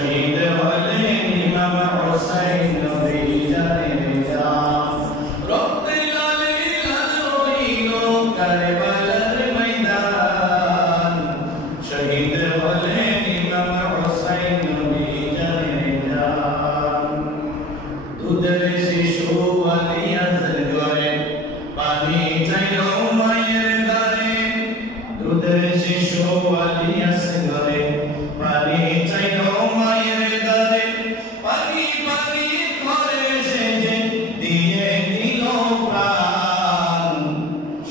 শহীদ হলেন ইমাম হুসাইন নবী জানের জান রক্তে লালে লাল হইল কারবালার ময়দান শহীদ হলেন ইমাম হুসাইন নবী জানের জান দুধের শিশু আলী আসর করে পানি চাইলো মায়ের দ্বারে দুধের শিশু আলী আসর করে পানি চাইলো মায়ের দ্বারে পানি পানি করে সে যে দিয়ে দিল প্রাণ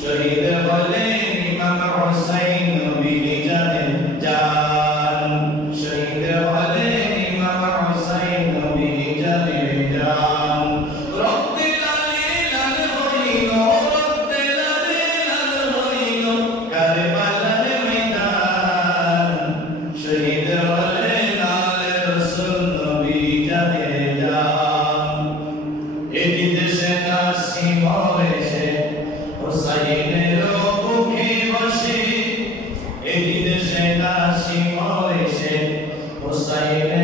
শহীদ হলেন ইমাম হুসাইন নবী জানের জান শহীদ হলেন ইমাম হুসাইন নবী জানের জান রক্তে লালে লাল হইল রক্তে লালে লাল হইল কারবালার ময়দান শহীদ হলেন আলে রাসূল নবী জানের জান এই দেশে নাসি মরেছে হুসাইনের বুকে বসে এই দেশে নাসি মরেছে হুসাইনের